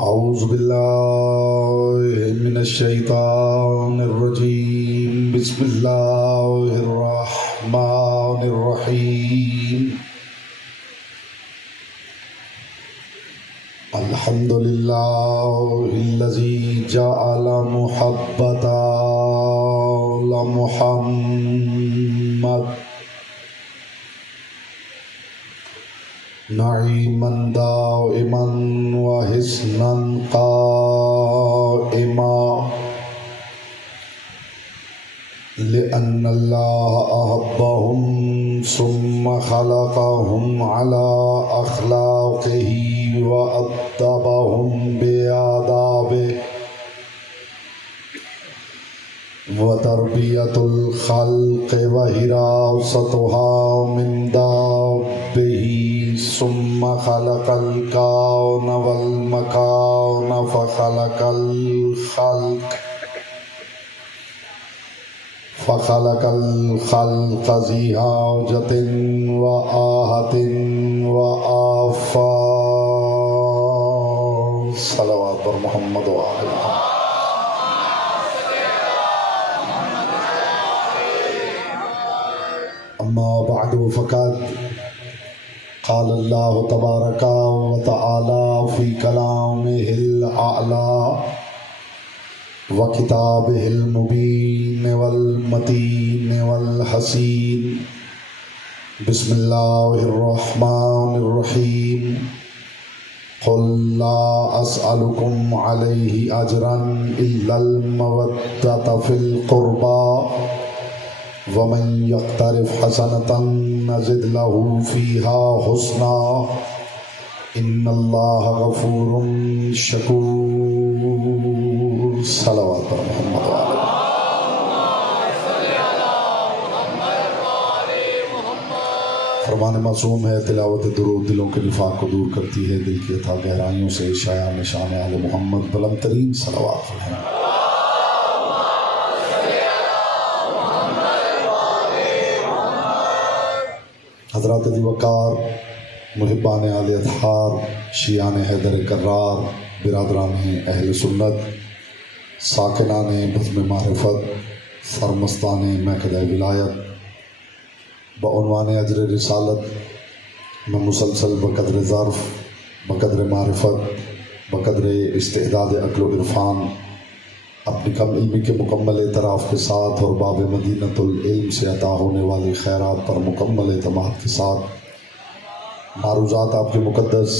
औज़ु बिल्लाहि मिनश शैतानिर रजीम बिस्मिल्लाहिर रहमानिर रहीम अल्हम्दुलिल्लाहिल्लज़ी जअला मुहब्बता ला मुहम्मद नईमन दाइमन व हिस्नन काइमा लिअन्नल्लाह अहब्बहुम सुम्मा खलक़हुम अला अख़लाक़िही व अद्दबहुम बिआदाबिही व तरबियतुल ख़ल्क़ व हिरासतुहा मिन दाब्बिही सुम्मा खलक़ल कौन वल मकान फ़खलक़ल ख़ल्क़ ज़ी हाजतिन व आहतिन व आफ़ा सलवात पर मोहम्मद व आले अम्मा बअदु फ़क़द क़ाल अल्लाह तबारक व तआला फ़ी कलामिहिल अअला व किताबिहिल मुबीन वल मतीन वल हसीन बिस्मिल्लाहिर रहमानिर रहीम क़ुल ला अस्अलुकुम अलैहि अजरन इल्लल मवद्दत फ़िल क़ुरबा वमन यक़्तरिफ़ हसनतन नज़िद लहू फ़ीहा हुस्ना इन्नल्लाह गफ़ूरुन शकूर सलवात पर मोहम्मद व आले फरमान मासूम है तिलावत दुरूद दिलों के निफाक को दूर करती है दिल की अथा गहराइयों से शाया निशान आले मोहम्मद बुलंद तरीन सलवात है। हज़रात वक़ार मुहिब्बान आले अतहार शियान हैदर कर्रार बिरादरान अहल सुन्नत साकिनान बज़्म मारिफत सरमस्तान महकद विलायत बउनवान अजर रिसालत में मुसलसल बक़द्र ज़र्फ़ बक़द्र मारिफत बक़द्र इस्तिअदाद अक़्ल व इरफ़ान अपनी कम इल्मी के मुकम्मल एतराफ़ के साथ और बाब मदीनतुल इल्म से अता होने वाली खैरात पर मुकम्मल एतमाद के साथ मारूज़ात आपके मुक़द्दस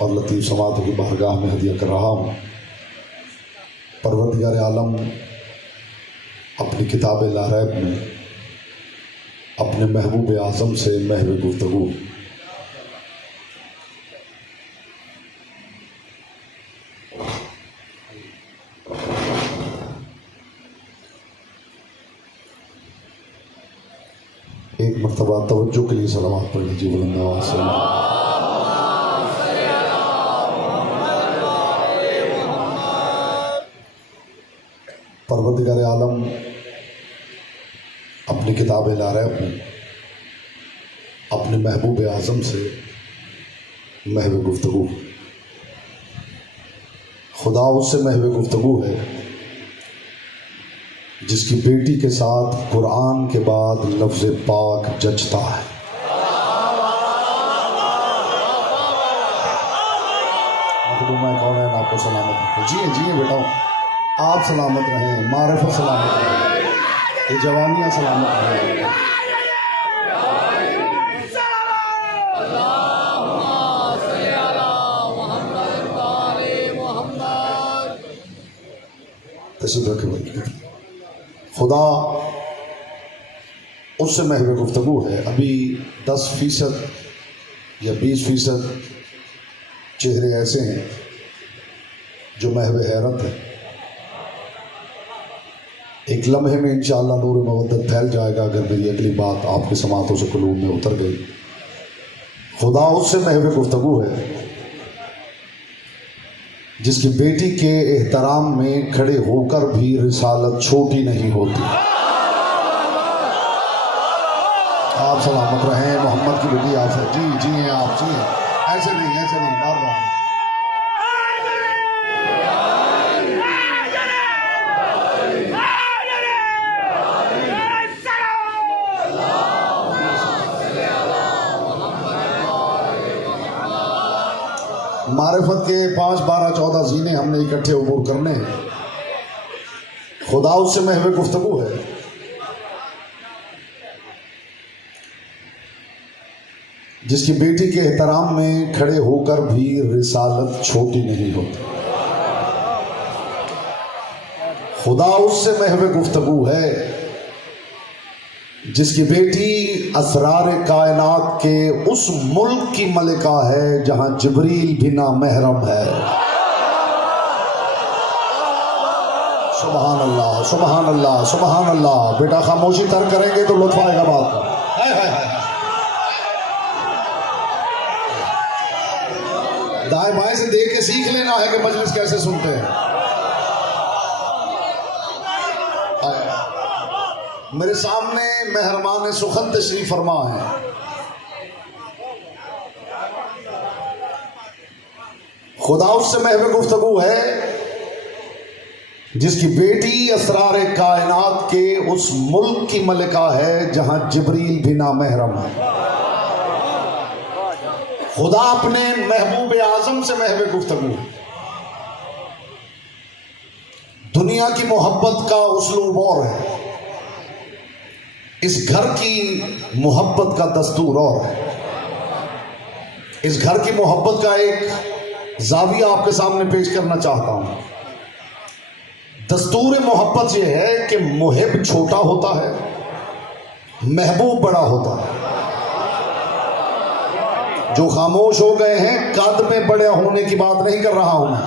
और लतीफ़ समातों की बारगाह में हदिया कर रहा हूँ। परवरदिगार आलम अपनी किताब ला रैब में अपने महबूब आज़म से महव गुफ्तगू एक मरतबा तवज्जो के लिए सलावत पढ़ लीजिए बुलंद आवाज़ से। परवरदिगार आलम अपनी किताब ला रैब में अपने महबूब आज़म से महव गुफ्तगू खुदा उससे महव गुफ्तगू है जिसकी बेटी के साथ कुरान के बाद लफ्ज़ पाक जचता है। मैं कौन है आपको सलामत रखें। जिए जिए बेटा आप सलामत रहें, मारिफत सलामत रहें, ये जवानियाँ सलामत रहें। तशरीफ़ रखें भाई। खुदा उससे महव गुफ्तगू है। अभी 10% या 20% चेहरे ऐसे हैं जो महव हैरत है। एक लम्हे में इंशाअल्लाह नूर मवद्दत फैल जाएगा अगर मेरी अगली बात आपके समातों से कुलूब में उतर गई। खुदा उससे महव गुफ्तगू है जिसकी बेटी के एहतराम में खड़े होकर भी रिसालत छोटी नहीं होती। आप सलामत रहें, मोहम्मद की बेटी आप जी जी हैं आप जी हैं, ऐसे नहीं मार रहा हूँ। मारिफत के 5, 12, 14 जीने हमने इकट्ठे उबूर करने हैं। खुदा उससे महवे गुफ्तगू है। जिसकी बेटी के एहतराम में खड़े होकर भी रिसालत छोटी नहीं होती। खुदा उससे महवे गुफ्तगू है जिसकी बेटी असरार कायनात के उस मुल्क की मलिका है जहां जिब्रील भी ना महरम है। सुभान अल्लाह, सुभान अल्लाह, सुभान अल्लाह। बेटा खामोशी तर करेंगे तो लुत्फ आएगा बात का। दाएं बाएं से देख के सीख लेना है कि मजलिस कैसे सुनते हैं। मेरे सामने मेहरबान सुखन तशरीफ फरमा है। खुदा उससे महवे गुफ्तगू है जिसकी बेटी असरार कायनात के उस मुल्क की मलिका है जहां जिब्रील भी ना महरम है। खुदा अपने महबूब आजम से महवे गुफ्तगू। दुनिया की मोहब्बत का उसलूब और है, इस घर की मोहब्बत का दस्तूर और है। इस घर की मोहब्बत का एक जाविया आपके सामने पेश करना चाहता हूं। दस्तूर मोहब्बत यह है कि मुहिब छोटा होता है, महबूब बड़ा होता है। जो खामोश हो गए हैं, कद में बड़े होने की बात नहीं कर रहा हूं मैं,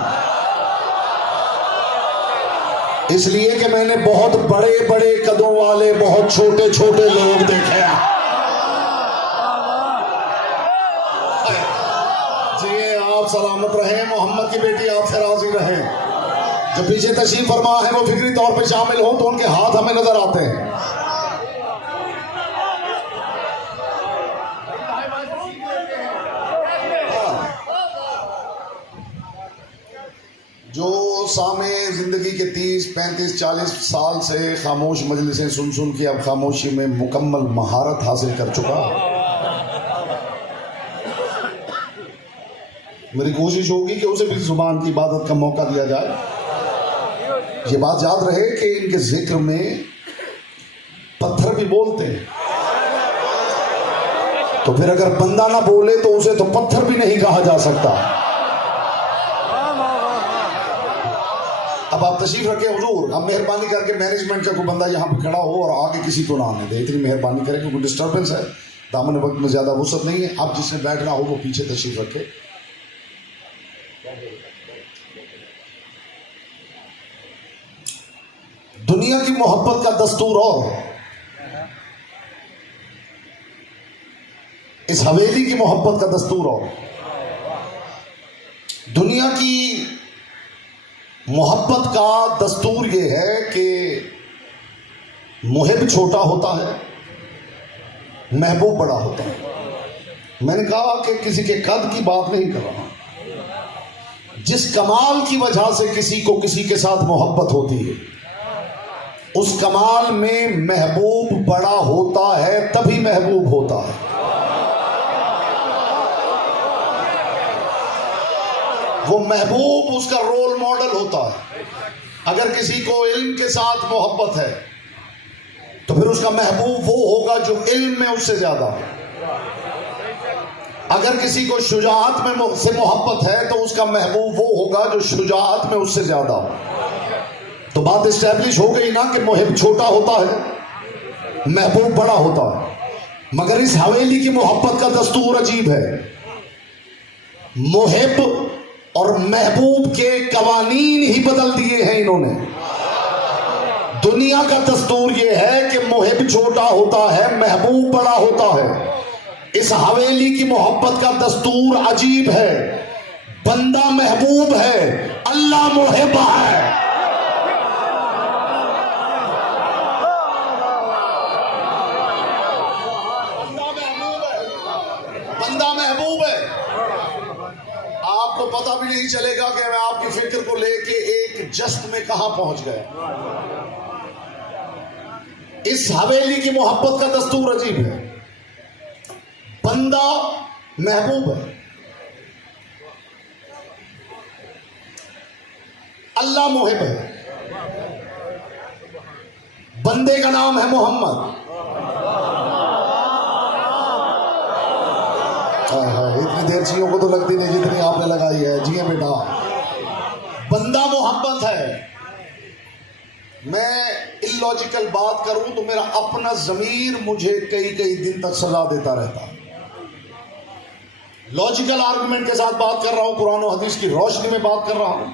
इसलिए कि मैंने बहुत बड़े बड़े कदों वाले बहुत छोटे छोटे लोग देखे हैं। जी आप सलामत रहें, मोहम्मद की बेटी आपसे राजी रहे। जो पीछे तशरीफ फरमा है वो फिक्री तौर पे शामिल हो तो उनके हाथ हमें नजर आते हैं। जो सामे जिंदगी के 30, 35, 40 साल से खामोश मजलिसें सुन सुन के अब खामोशी में मुकम्मल महारत हासिल कर चुका, मेरी कोशिश होगी कि उसे भी जुबान की इबादत का मौका दिया जाए। ये बात याद रहे कि इनके जिक्र में पत्थर भी बोलते हैं, तो फिर अगर बंदा ना बोले तो उसे तो पत्थर भी नहीं कहा जा सकता। अब आप तशरीफ रखे हुजूर, अब मेहरबानी करके मैनेजमेंट का कोई बंदा यहाँ पे खड़ा हो और आगे किसी को ना आने दे, इतनी मेहरबानी करें क्योंकि डिस्टर्बेंस है, दामन वक्त में ज्यादा वुसअत नहीं है। अब जिसने बैठना हो वो पीछे तशरीफ रखे। दुनिया की मोहब्बत का दस्तूर और इस हवेली की मोहब्बत का दस्तूर और। दुनिया की मोहब्बत का दस्तूर यह है कि मुहिब छोटा होता है, महबूब बड़ा होता है। मैंने कहा कि किसी के कद की बात नहीं कर रहा, जिस कमाल की वजह से किसी को किसी के साथ मोहब्बत होती है उस कमाल में महबूब बड़ा होता है, तभी महबूब होता है। वो महबूब उसका रोल मॉडल होता है। अगर किसी को इल्म के साथ मोहब्बत है तो फिर उसका महबूब वो होगा जो इल्म में उससे ज्यादा है। अगर किसी को शुजाअत में से मोहब्बत है तो उसका महबूब वो होगा जो शुजाअत में उससे ज्यादा हो। तो बात इस्टेब्लिश हो गई ना कि मुहिब छोटा होता है, महबूब बड़ा होता है। मगर इस हवेली की मोहब्बत का दस्तूर अजीब है। मुहिब और महबूब के कवानीन ही बदल दिए हैं इन्होंने। दुनिया का दस्तूर यह है कि मुहिब छोटा होता है, महबूब बड़ा होता है। इस हवेली की मोहब्बत का दस्तूर अजीब है। बंदा महबूब है, अल्लाह मुहिब है। बंदा महबूब है। आपको पता भी नहीं चलेगा कि मैं आपकी फिक्र को लेके एक जश्न में कहां पहुंच गया। इस हवेली की मोहब्बत का दस्तूर अजीब है। बंदा महबूब है, अल्लाह मुहिब है, बंदे का नाम है मोहम्मद। इतनी देर चीजों को तो लगती नहीं जितनी आपने लगाई है। जी बेटा, बंदा मोहब्बत है। मैं इलॉजिकल बात करूं तो मेरा अपना ज़मीर मुझे कई कई दिन तक सजा देता रहता। लॉजिकल आर्गुमेंट के साथ बात कर रहा हूं, कुरान और हदीस की रोशनी में बात कर रहा हूं।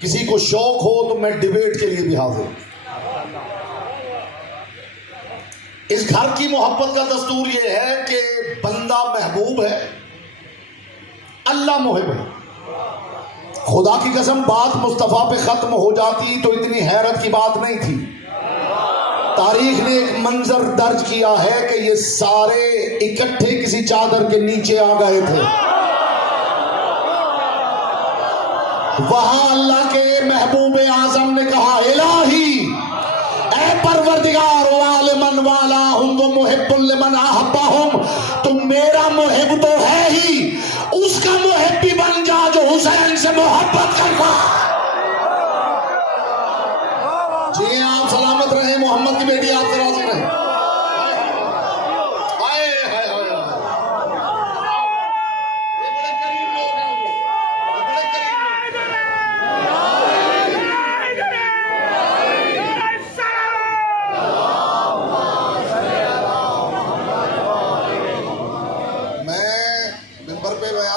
किसी को शौक हो तो मैं डिबेट के लिए भी हाजिर हूं। इस घर की मोहब्बत का दस्तूर यह है कि बंदा महबूब है, अल्लाह मुहिब है। खुदा की कसम, बात मुस्तफ़ा पे खत्म हो जाती तो इतनी हैरत की बात नहीं थी। तारीख ने एक मंजर दर्ज किया है कि ये सारे इकट्ठे किसी चादर के नीचे आ गए थे। वहां अल्लाह के महबूब आजम ने कहा, इलाही ऐ परवरदिगार वालिमन वाला हुम व मुहिब्बुल लिमन अहब्बहुम, तुम मेरा मुहिब तो है ही, उसका मुहिब भी बन जा जो हुसैन से मोहब्बत करता। जी आप सलामत रहे, मोहम्मद की बेटी आपसे राजी रहे।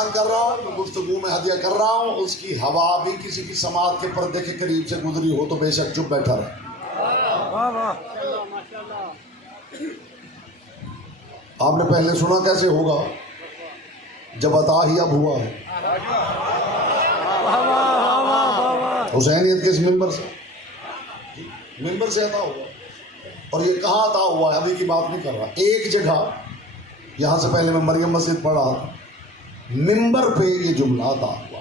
कर रहा हूं, गुफ्तगू में हदिया कर रहा हूं, उसकी हवा भी किसी की समाज के पर्दे के करीब से गुजरी हो तो बेशक चुप बैठा रहे। आपने पहले सुना कैसे होगा जब अता ही अब हुआ है। हुसैनियत के इस मिंबर से अता हुआ, और ये कहाँ अता हुआ है अभी की बात नहीं कर रहा। एक जगह यहां से पहले मैं मरियम मस्जिद पढ़ रहा था, मिंबर पे ये जुमला आता हुआ।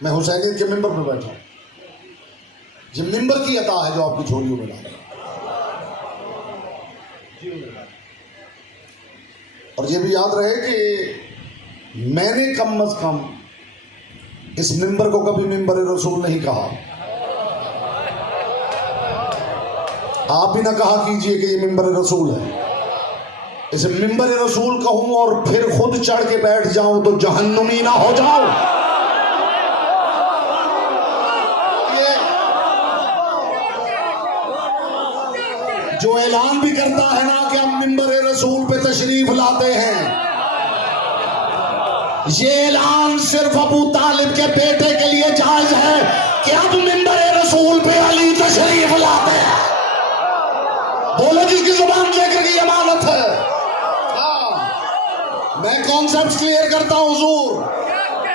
मैं हुसैनियत के मिंबर पे बैठा हूं। ये मिंबर की अता है जो आपकी झोलियों में डाल। और ये भी याद रहे कि मैंने कम अज कम इस मिंबर को कभी मिंबर रसूल नहीं कहा। आप भी ना कहा कीजिए कि ये मिंबर रसूल है। इसे मिंबर रसूल कहूं और फिर खुद चढ़ के बैठ जाऊं तो जहन्नुमी ना हो जाऊं। ये जो ऐलान भी करता है ना कि हम मिंबर रसूल पे तशरीफ लाते हैं, ये ऐलान सिर्फ अबू तालिब के बेटे के लिए जायज है कि अब मिंबर रसूल पे अली तशरीफ लाते हैं। बोलो जिसकी जुबान जिक्र की अमानत है। हाँ, मैं कॉन्सेप्ट क्लियर करता हूं हुजूर,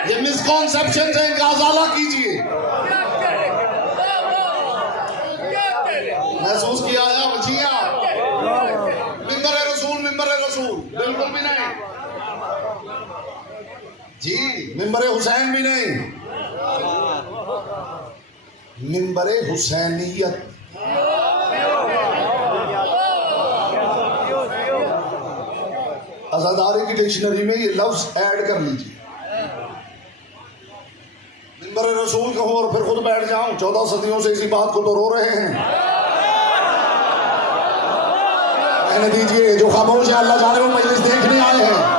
ये मिसकॉन्सेप्शन है, इनका अजाला कीजिए। महसूस किया है बचिया, मिंबर रसूल बिल्कुल भी नहीं जी, मिंबर हुसैन भी नहीं, मिंबर हुसैनियत। आजादारी की डिक्शनरी में ये लफ्ज ऐड कर लीजिए। मिंबर रसूल कहूं और फिर खुद बैठ जाऊं। 14 सदियों से इसी बात को तो रो रहे हैं। कहने दीजिए, जो खामोश है अल्लाह जाने वो मजलिस देखने आए हैं।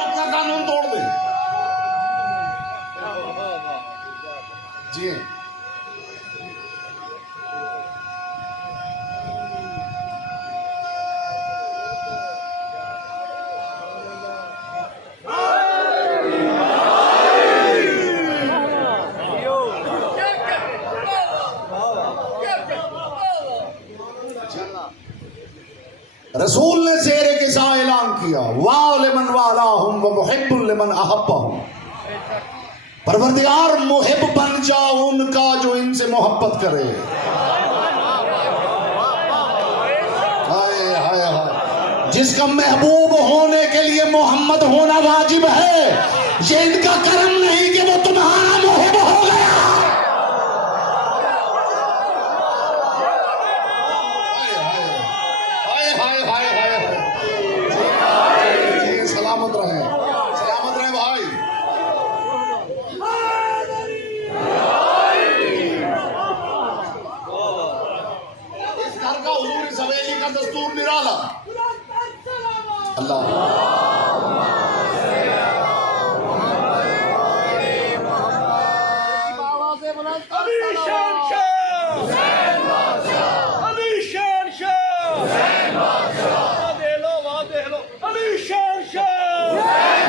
अपना कानून तोड़ दे जी। रसूल ने शेर किसा ऐलान किया, वालिमन वालाहुम व मुहिब्बुल लिमन अहब्बहुम, परवरदिगार मुहिब बन जाओ उनका जो इनसे मोहब्बत करे। हाय हाय हाय, जिसका महबूब होने के लिए मोहम्मद होना वाजिब है, ये इनका करम नहीं कि वो तुम्हारा मुहिब हो गया। सलामत रहें, सलामत रहें भाई। इस घर का हुजूर इस हवेली का दस्तूर निराला। अल्लाह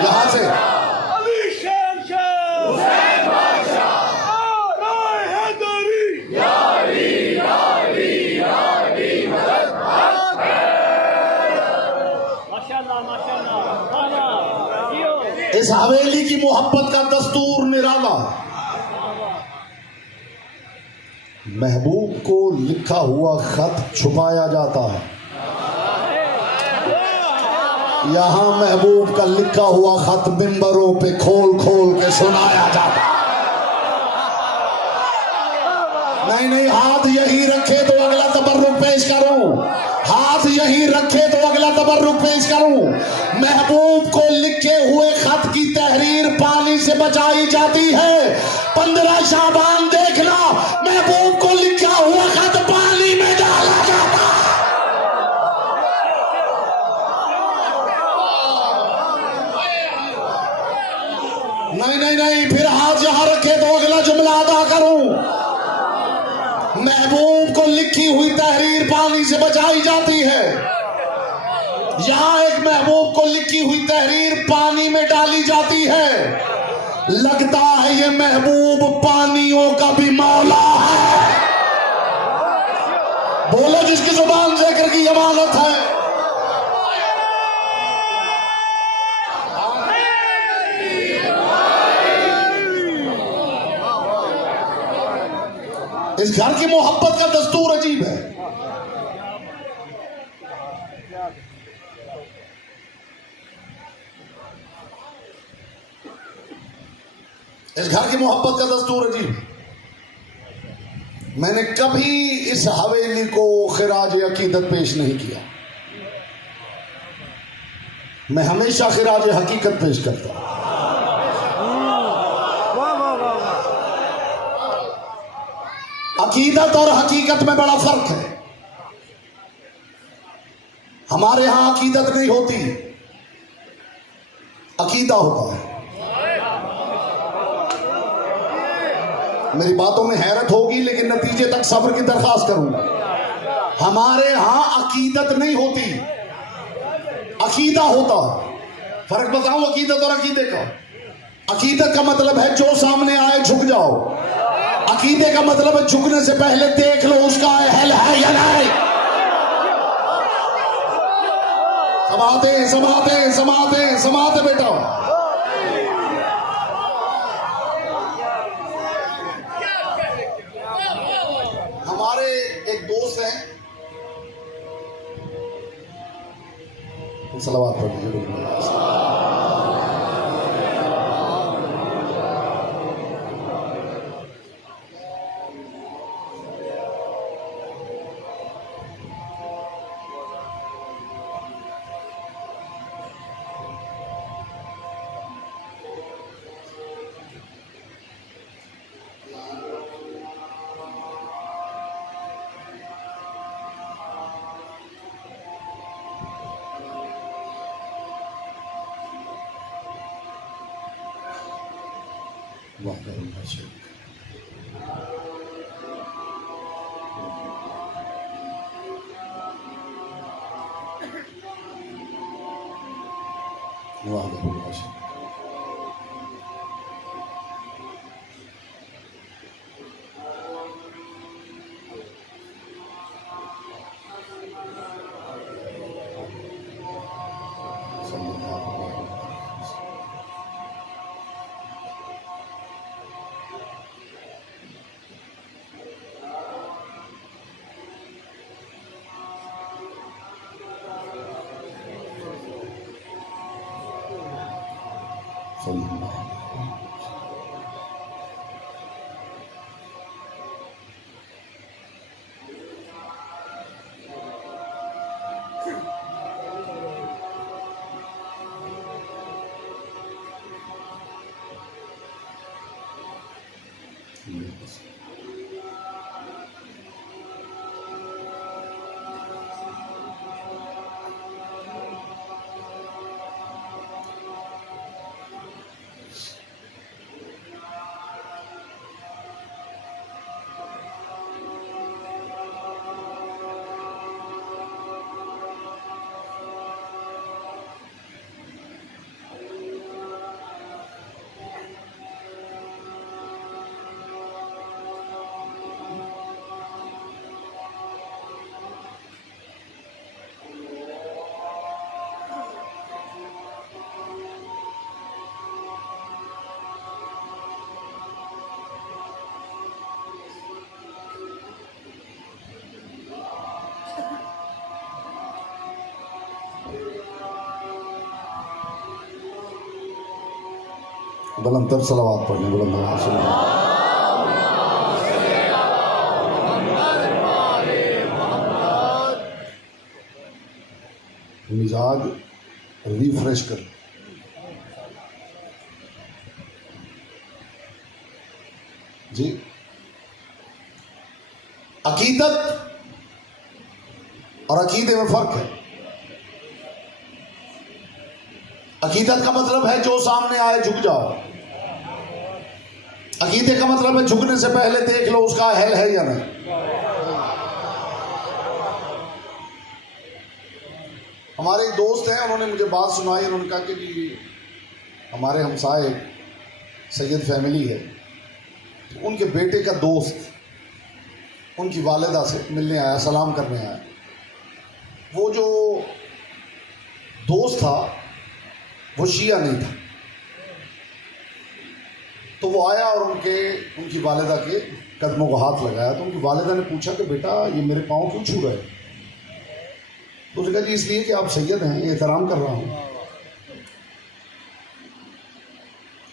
यहाँ से इस हवेली की मोहब्बत का दस्तूर निराला। महबूब को लिखा हुआ खत छुपाया जाता है, यहाँ महबूब का लिखा हुआ खत मिंबरों पे खोल खोल के सुनाया जाता है। नहीं नहीं, हाथ यही रखे तो अगला तबर्रुक पेश करूं, हाथ यही रखे तो अगला तबर्रुक पेश करूं। महबूब को लिखे हुए खत की तहरीर पानी से बचाई जाती है। 15 शाबान देखना, महबूब को लिखा हुआ खत पानी में डाला जाता है। नहीं नहीं नहीं, फिर हाथ यहां रखे तो अगला जुमला अदा करूं। महबूब को लिखी हुई तहरीर पानी से बचाई जाती है। यहां एक महबूब को लिखी हुई तहरीर पानी में डाली जाती है। लगता है ये महबूब पानियों का भी मौला है। बोलो जिसकी जुबान जिक्र की अमानत है। इस घर की मोहब्बत का दस्तूर अजीब है। इस घर की मोहब्बत का दस्तूर अजीब है। मैंने कभी इस हवेली को खिराज अकीदत पेश नहीं किया, मैं हमेशा खिराज हकीकत पेश करता हूं। अकीदत और हकीकत में बड़ा फर्क है। हमारे यहां अकीदत नहीं होती, अकीदा होता है। मेरी बातों में हैरत होगी लेकिन नतीजे तक सब्र की दरखास्त करूंगा। हमारे यहां अकीदत नहीं होती, अकीदा होता है। फर्क बताऊं अकीदत और अकीदे का? अकीदत का मतलब है जो सामने आए झुक जाओ। अकीदे का मतलब है झुकने से पहले देख लो उसका अहल है या नहीं। समाते समाते समाते समाते बेटा। हमारे एक दोस्त हैं, सलावत पढ़ लीजिए। बुलंद सलावत पढ़ने, बुलंद आवाज़ से। मिजाज रिफ्रेश कर जी। अकीदत और अकीदे में फर्क है। अकीदत का मतलब है जो सामने आए झुक जाओ। अकीदे का मतलब है झुकने से पहले देख लो उसका अहल है या नहीं। हमारे एक दोस्त हैं, उन्होंने मुझे बात सुनाई। उन्होंने कहा कि जी हमारे हमसाए सैयद फैमिली है, तो उनके बेटे का दोस्त उनकी वालिदा से मिलने आया, सलाम करने आया। वो जो दोस्त था वो शिया नहीं था, तो वो आया और उनकी वालिदा के कदमों को हाथ लगाया। तो उनकी वालिदा ने पूछा कि बेटा ये मेरे पाँव क्यों छू रहे? तो उसने कहा जी इसलिए कि आप सैयद हैं, एहतराम कर रहा हूँ।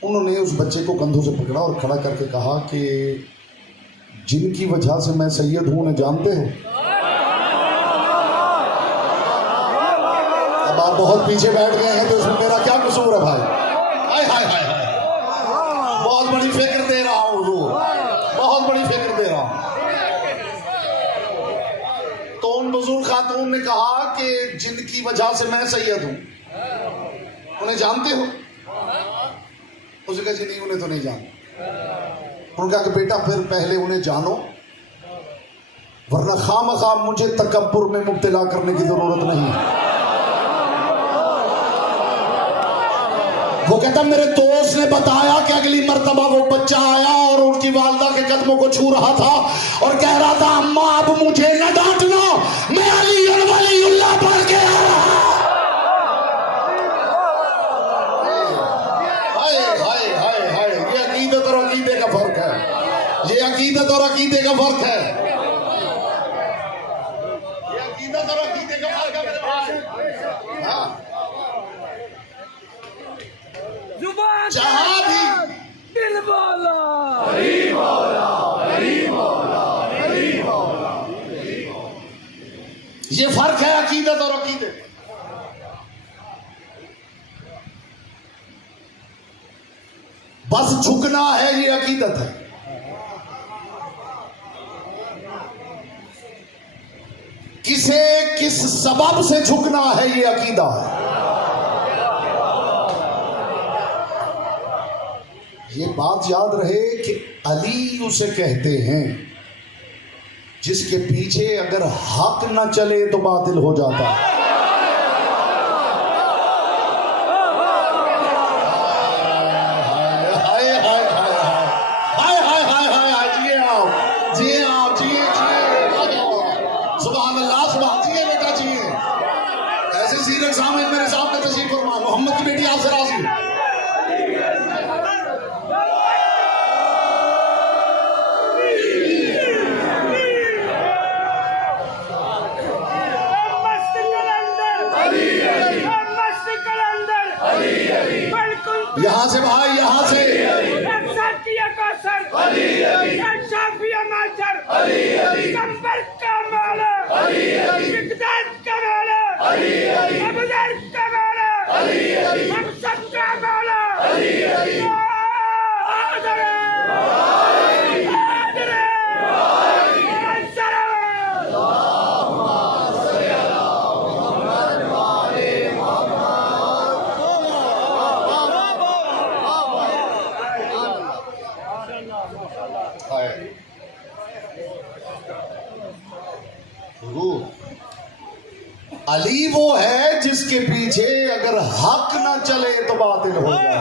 उन्होंने उस बच्चे को कंधों से पकड़ा और खड़ा करके कहा कि जिनकी वजह से मैं सैयद हूँ उन्हें जानते हो? अब आप बहुत पीछे बैठ गए हैं, तो इसमें मेरा क्या कसूर है भाई? हाय हाय हाय हाय, बहुत बड़ी फिक्र दे रहा हूँ हुजूर, बहुत बड़ी फिक्र दे रहा हूँ। तो उन बुजुर्ग खातून ने कहा कि जिनकी वजह से मैं सैयद हूँ उन्हें जानते हो? उसने कहा जी नहीं, उन्हें तो नहीं जानते। उन्होंने कहा कि बेटा फिर पहले उन्हें जानो, वरना खामखा मुझे तकब्बुर में मुब्तला करने की जरूरत नहीं। वो कहता मेरे दोस्त ने बताया कि अगली मर्तबा वो बच्चा आया और उनकी वालिदा के कदमों को छू रहा था और कह रहा था अम्मा अब मुझे न डांटना, मैं अली वलीउल्लाह पढ़ के आ रहा। हाय हाय हाय हाय, ये अकीदत और अकीदे का फर्क है। ये अकीदत और अकीदे का फर्क है। ये अकीदत और अकीदे का फर्क है मेरे भाई। हाँ, जहां भी दिल बोला हरी मौला, हरी मौला, हरी मौला। ये फर्क है अकीदत और अकीदे। बस झुकना है, ये अकीदत है। किसे किस सबब से झुकना है, ये अकीदा है। ये बात याद रहे कि अली उसे कहते हैं जिसके पीछे अगर हक न चले तो बातिल हो जाता है। हाय हाय हाय हाय हाय हाय हाय हाय, जिए आप, जिए आप, जिए जिए, सुभान अल्लाह, सुभान, जिए बेटा जिए। ऐसे सीरत सामने मेरे सामने तशरीफ फरमा, मोहम्मद की बेटी आपसे राजी। यहाँ से भाई, यहाँ से अली वो है जिसके पीछे अगर हक ना चले तो बातिल हो जाए,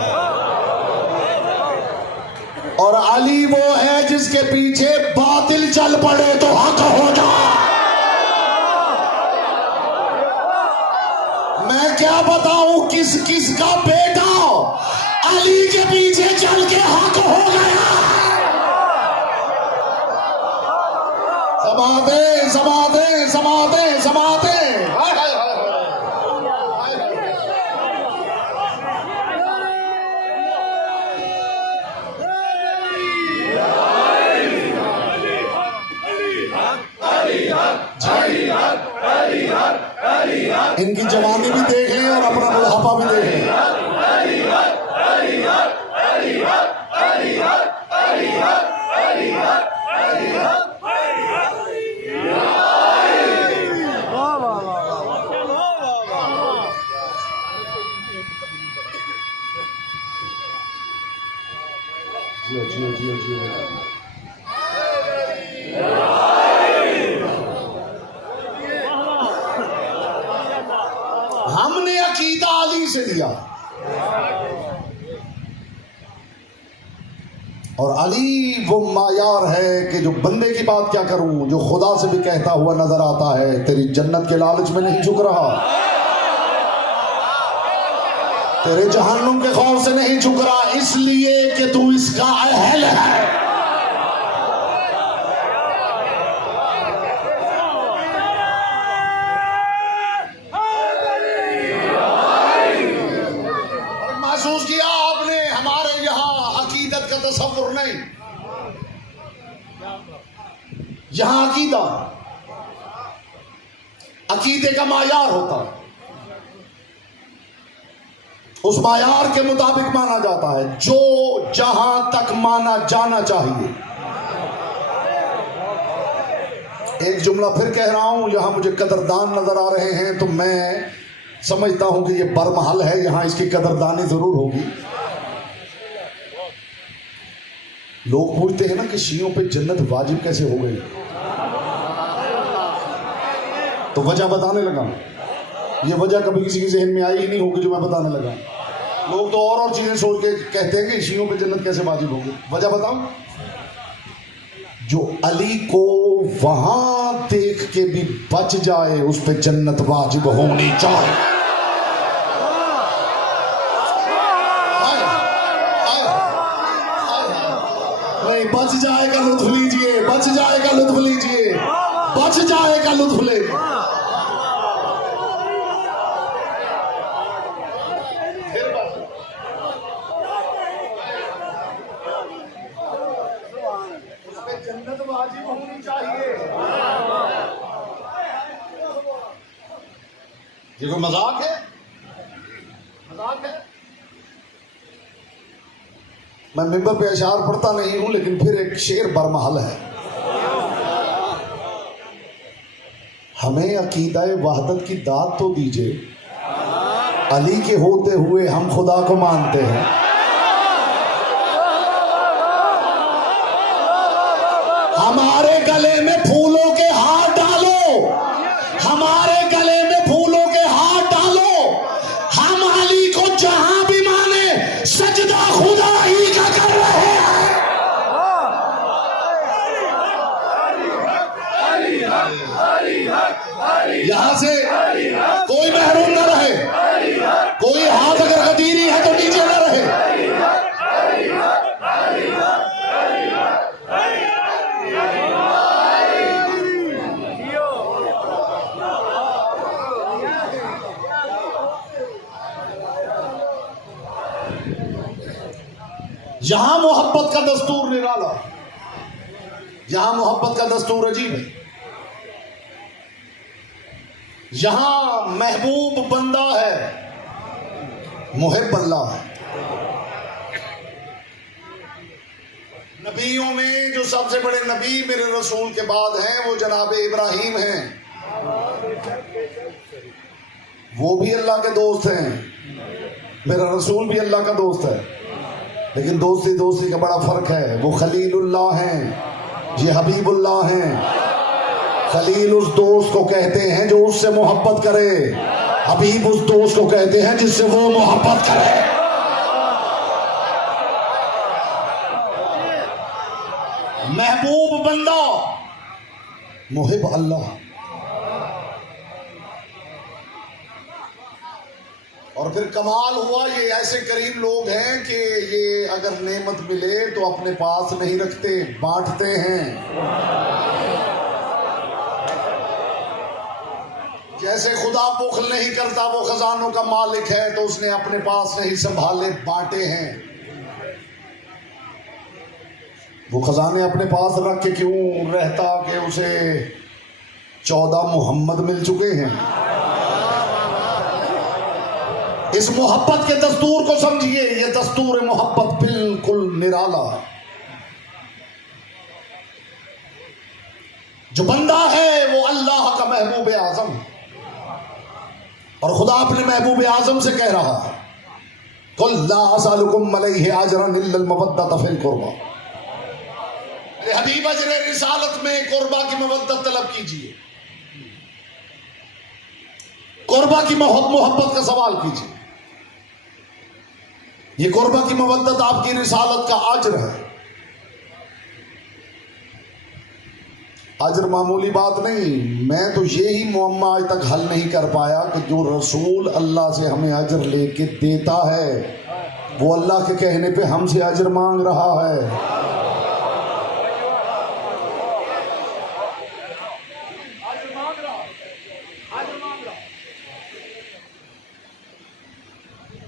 और अली वो है जिसके पीछे बातिल चल पड़े तो हक हो जाए। मैं क्या बताऊं किस किस का बेटा अली के पीछे चल के हक हो गया। समाते समाते समाते समाते इनकी जवानी भी देख लें और अपना बुढ़ापा भी देख लें। जियो जियो जियो जियो। हमने अकीदा अली से दिया, और अली वो मायार है कि जो बंदे की बात क्या करूं, जो खुदा से भी कहता हुआ नजर आता है तेरी जन्नत के लालच में नहीं झुक रहा, तेरे जहन्नुम के खौफ से नहीं झुक रहा, इसलिए कि तू इसका अहल है। महसूस किया आपने हमारे यहाँ अकीदत का तसव्वुर नहीं, यहां अकीदा अकीदे का मायार होता है, उस मायार के मुताबिक माना जाता है जो जहां तक माना जाना चाहिए। एक जुमला फिर कह रहा हूं, यहां मुझे कदरदान नजर आ रहे हैं तो मैं समझता हूं कि ये बरमहल है, यहां इसकी कदरदानी जरूर होगी। लोग पूछते हैं ना कि शियों पे जन्नत वाजिब कैसे हो गई, तो वजह बताने लगा। ये वजह कभी किसी के जहन में आई ही नहीं होगी जो मैं बताने लगा। लोग तो और चीजें सोच के कहते हैं कि शियों पे जन्नत कैसे वाजिब होगी। वजह बताऊं, जो अली को वहां देख के भी बच जाए उस पे जन्नत वाजिब होनी चाहिए। नहीं, बच जाएगा लुत्फ लीजिए, बच जाएगा लुत्फ लीजिए, बच जाएगा लुत्फ लीजिए। जन्नत वाजिब होनी चाहिए। ये कोई मजाक है? मजाक है? मैं मिंबर पे अशार पढ़ता नहीं हूं, लेकिन फिर एक शेर बरमहल है। हमें अकीदा वहदत की दात तो दीजिए, अली के होते हुए हम खुदा को मानते हैं। हमारे गले में फूलों के हार डालो, हमारे गले में फूलों के हार डालो, हम अली को जहां भी माने सजदा खुदा ही का कर रहे हैं। यहां से कोई महरूम न रहे, कोई हाथ अगर गदीरी है तो नीचे न रहे। यहां मोहब्बत का दस्तूर निराला, यहां मोहब्बत का दस्तूर अजीब है। यहां महबूब बंदा है, मुहिब अल्लाह है। नबियों में जो सबसे बड़े नबी मेरे रसूल के बाद हैं वो जनाब इब्राहीम हैं, वो भी अल्लाह के दोस्त हैं, मेरा रसूल भी अल्लाह का दोस्त है। लेकिन दोस्ती का बड़ा फर्क है, वो खलीलुल्लाह हैं, ये हबीबुल्लाह हैं। खलील उस दोस्त को कहते हैं जो उससे मोहब्बत करे, हबीब उस दोस्त को कहते हैं जिससे वो मोहब्बत करे। महबूब बंदा मुहिब अल्लाह। और फिर कमाल हुआ, ये ऐसे करीब लोग हैं कि ये अगर नेमत मिले तो अपने पास नहीं रखते, बांटते हैं। जैसे खुदा बुखल नहीं करता, वो खजानों का मालिक है, तो उसने अपने पास नहीं संभाले, बांटे हैं। वो खजाने अपने पास रख के क्यों रहता कि उसे 14 मोहम्मद मिल चुके हैं। इस मोहब्बत के दस्तूर को समझिए, ये दस्तूर मोहब्बत बिल्कुल निराला है। जो बंदा है वो अल्लाह का महबूब आजम है, और खुदा अपने महबूब आजम से कह रहा है, कुल ला असअलुकुम अलैहि अजरन इल्लल मवद्दत फिल कुर्बा। हबीब अजर रिसालत में कुर्बा की मवद्दत तलब कीजिए, कुर्बा की मोहब्बत का सवाल कीजिए। ये कुर्बा की मवद्दत आपकी रिसालत का अजर है। अजर मामूली बात नहीं। मैं तो यही मुअम्मा आज तक हल नहीं कर पाया कि जो रसूल अल्लाह से हमें अजर लेके देता है, वो अल्लाह के कहने पे हमसे अजर मांग रहा है।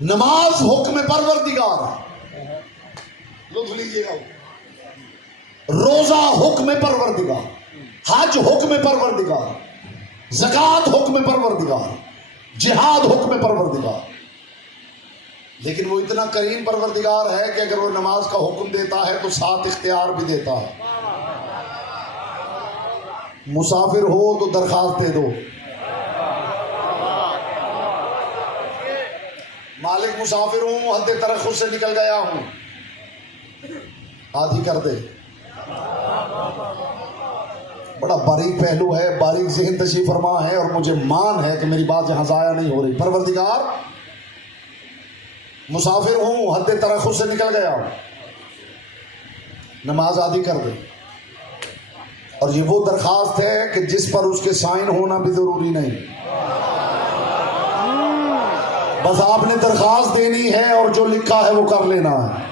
नमाज हुक्म परवरदिगार है, लुत्फ लीजिएगा। रोजा हुक्म परवरदिगार, हज हुक्म परवरदिगार, ज़कात हुक्म परवरदिगार, जिहाद हुक्म परवरदिगार। लेकिन वो इतना करीम परवरदिगार है कि अगर वो नमाज का हुक्म देता है तो साथ इख्तियार भी देता है। मुसाफिर हो तो दरखास्त दे दो, मालिक मुसाफिर हूं, हद्दे तरक्कुर से निकल गया हूं, आधी कर दे। बड़ा बारीक पहलू है, बारीक ज़हन तशरीफ फरमा है, और मुझे मान है कि मेरी बात यहां जाया नहीं हो रही। परवरदिगार, मुसाफिर हूं, हद्दे तरक्कुर से निकल गया हूं, नमाज आधी कर दे। और ये वो दरखास्त है कि जिस पर उसके साइन होना भी जरूरी नहीं, बस आपने दरखास्त देनी है और जो लिखा है वो कर लेना है।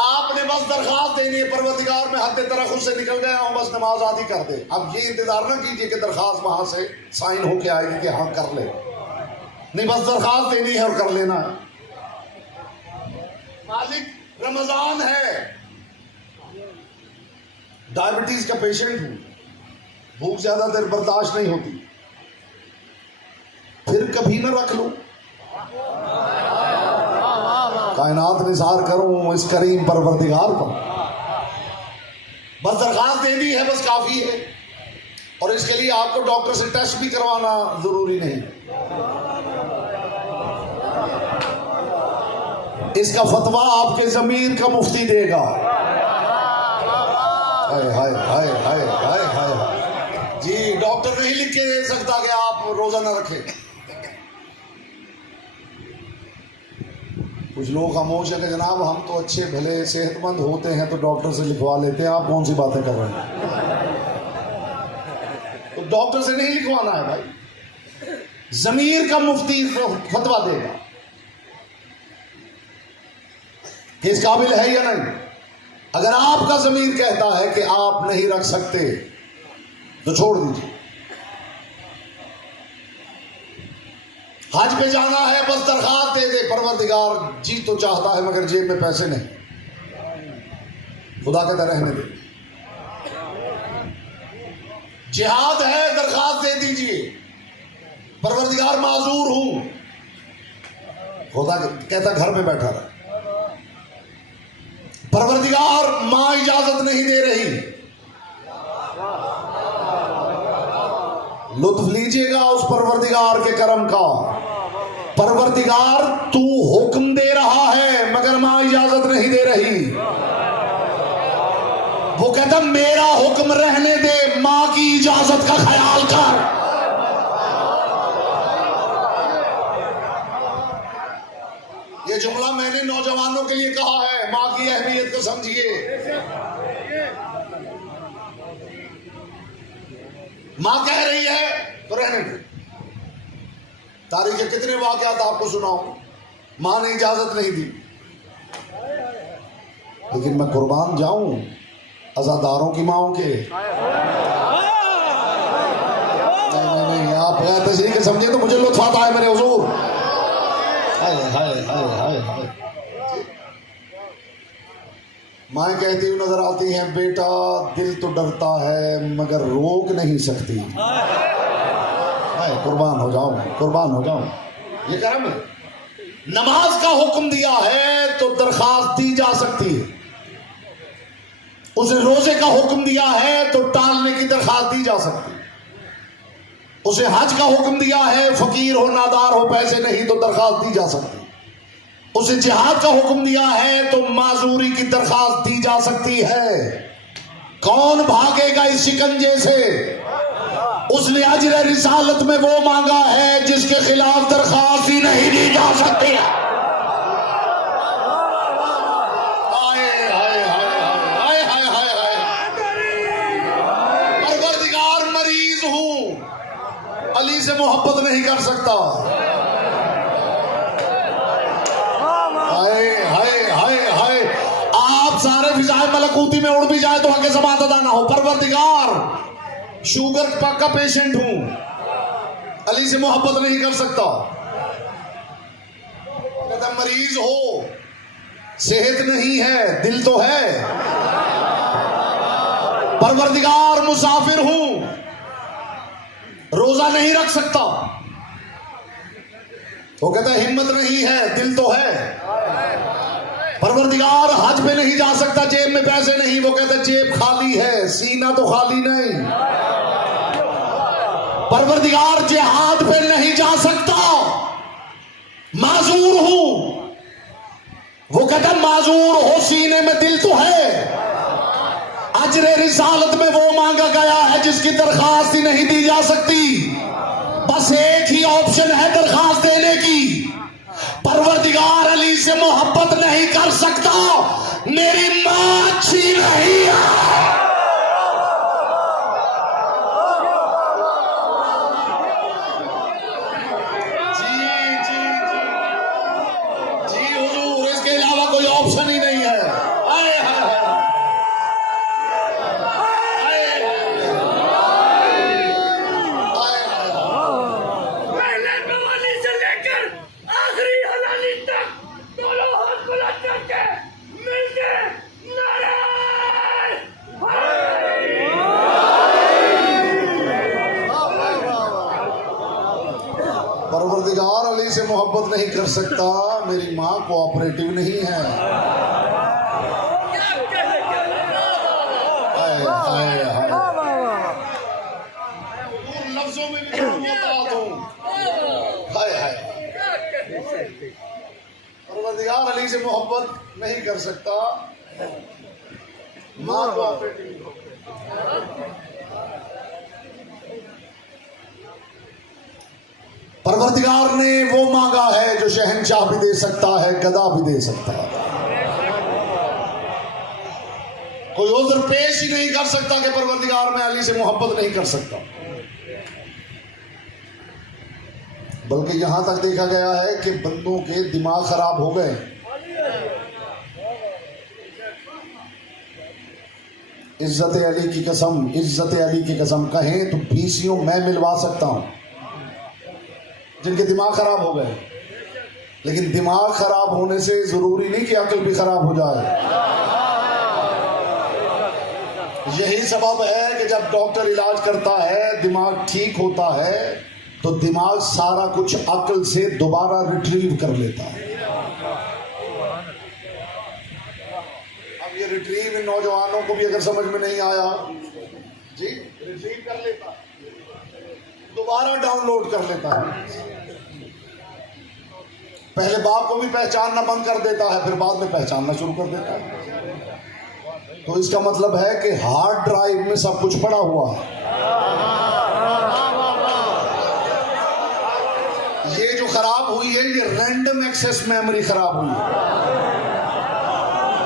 आपने बस दरखास्त देनी है, परवरदिगार में हद तरक्कुर से निकल गया हूं, बस नमाज आधी कर दे। अब ये इंतजार ना कीजिए कि दरखास्त वहां से साइन होके आएगी कि हाँ कर ले, नहीं, बस दरखास्त देनी है और कर लेना है। मालिक, रमजान है, डायबिटीज का पेशेंट हूं, भूख ज्यादा देर बर्दाश्त नहीं होती, फिर कभी ना रख लूं, कायनात निसार करूं इस करीम परवरदिगार को। बस दरखास्त दे दी है, बस काफी है। और इसके लिए आपको डॉक्टर से टेस्ट भी करवाना जरूरी नहीं। इसका फतवा आपके जमीर का मुफ्ती देगा। हाय हाय हाय हाय हाय हाय। जी, डॉक्टर नहीं लिख के दे सकता कि आप रोजा ना रखें। कुछ लोग खामोश है कि जनाब हम तो अच्छे भले सेहतमंद होते हैं तो डॉक्टर से लिखवा लेते हैं, आप कौन सी बातें कर रहे हैं। तो डॉक्टर से नहीं लिखवाना है भाई, जमीर का मुफ्ती फतवा देगा कि इस काबिल है या नहीं। अगर आपका जमीर कहता है कि आप नहीं रख सकते तो छोड़ दीजिए। हज पे जाना है, बस दरखास्त दे दे, परवरदिगार जी तो चाहता है मगर जेब में पैसे नहीं, खुदा कहता रहने दे। जिहाद है, दरखास्त दे दीजिए, परवरदिगार माजूर हूं, खुदा कहता घर में बैठा रहे। परवरदिगार मां इजाजत नहीं दे रही, लुत्फ लीजिएगा उस परवरदिगार के करम का। परवरदिगार तू हुक्म दे रहा है मगर मां इजाजत नहीं दे रही। वो कहता मेरा हुक्म रहने दे, मां की इजाजत का ख्याल कर। ये जुमला मैंने नौजवानों के लिए कहा है, मां की अहमियत को समझिए। मां कह रही है तो रहने दे। तारीख के कितने वाकयात आपको सुनाऊं, मां ने इजाजत नहीं दी, लेकिन मैं कुर्बान जाऊं अज़ादारों की माओं के। नहीं, आप तशरीह के समझे तो मुझे लुत्फ आता है मेरे हुजूर। हाय हाय हाय हाय हाय। माँ कहती हुई नजर आती हैं, बेटा दिल तो डरता है मगर रोक नहीं सकती। हाय कुर्बान हो जाऊं, कुर्बान हो जाऊं। ये करम है। नमाज का हुक्म दिया है तो दरखास्त दी जा सकती है। उसने रोजे का हुक्म दिया है तो टालने की दरखास्त दी जा सकती है। उसे हज का हुक्म दिया है, फकीर हो नादार हो पैसे नहीं तो दरखास्त दी जा सकती है। उसे जिहाद का हुक्म दिया है तो माजूरी की दरखास्त दी जा सकती है। कौन भागेगा इस शिकंजे से? उसने अजर रिसालत में वो मांगा है जिसके खिलाफ दरखास्त ही नहीं दी जा सकती है। परवरदिगार मरीज हूं, अली से मोहब्बत नहीं कर सकता। आप सारे फिजाए मलकूती में उड़ भी जाए तो हक़ ज़मात अदा ना हो। परवरदिगार शुगर का पेशेंट हूं, अली से मोहब्बत नहीं कर सकता। कहता मरीज हो, सेहत नहीं है, दिल तो है। परवरदिगार मुसाफिर हूं, रोजा नहीं रख सकता। वो कहता हिम्मत नहीं है, दिल तो है। परवरदिगार हज पे नहीं जा सकता, जेब में पैसे नहीं। वो कहता जेब खाली है, सीना तो खाली नहीं। परवरदिगार जिहाद पे नहीं जा सकता, माजूर हूं। वो कहता माजूर हो, सीने में दिल तो है। अजरे रिसालत में वो मांगा गया है जिसकी दरखास्त ही नहीं दी जा सकती। बस एक ही ऑप्शन है दरखास्त देने की। परवरदिगार अली से मोहब्बत नहीं कर सकता, मेरी मां अच्छी नहीं है। जी हुजूर, इसके अलावा कोई ऑप्शन ही नहीं है। आए हाय परवरदिगार अली से मोहब्बत नहीं कर सकता, मेरी मां कोऑपरेटिव नहीं है। हाय हाय लफ्जों में भी हाय हाय। परवरदिगार अली से मोहब्बत नहीं कर सकता, मां कोऑपरेटिव। परवरदिगार ने वो मांगा है जो शहंशाह भी दे सकता है, गदा भी दे सकता है। कोई उज़्र पेश ही नहीं कर सकता कि परवरदिगार में अली से मोहब्बत नहीं कर सकता। बल्कि यहां तक देखा गया है कि बंदों के दिमाग खराब हो गए। इज्जत अली की कसम, इज्जत अली की कसम कहें तो बीसियों मैं मिलवा सकता हूं जिनके दिमाग खराब हो गए। लेकिन दिमाग खराब होने से जरूरी नहीं कि अक्ल भी खराब हो जाए। यही सबब है कि जब डॉक्टर इलाज करता है, दिमाग ठीक होता है, तो दिमाग सारा कुछ अक्ल से दोबारा रिट्रीव कर लेता है। अब ये रिट्रीव इन नौजवानों को भी अगर समझ में नहीं आया जी, रिट्रीव कर लेता है, दोबारा डाउनलोड कर लेता है। पहले बाप को भी पहचानना बंद कर देता है, फिर बाद में पहचानना शुरू कर देता है। तो इसका मतलब है कि हार्ड ड्राइव में सब कुछ पड़ा हुआ है। ये जो खराब हुई है ये रैंडम एक्सेस मेमोरी खराब हुई है।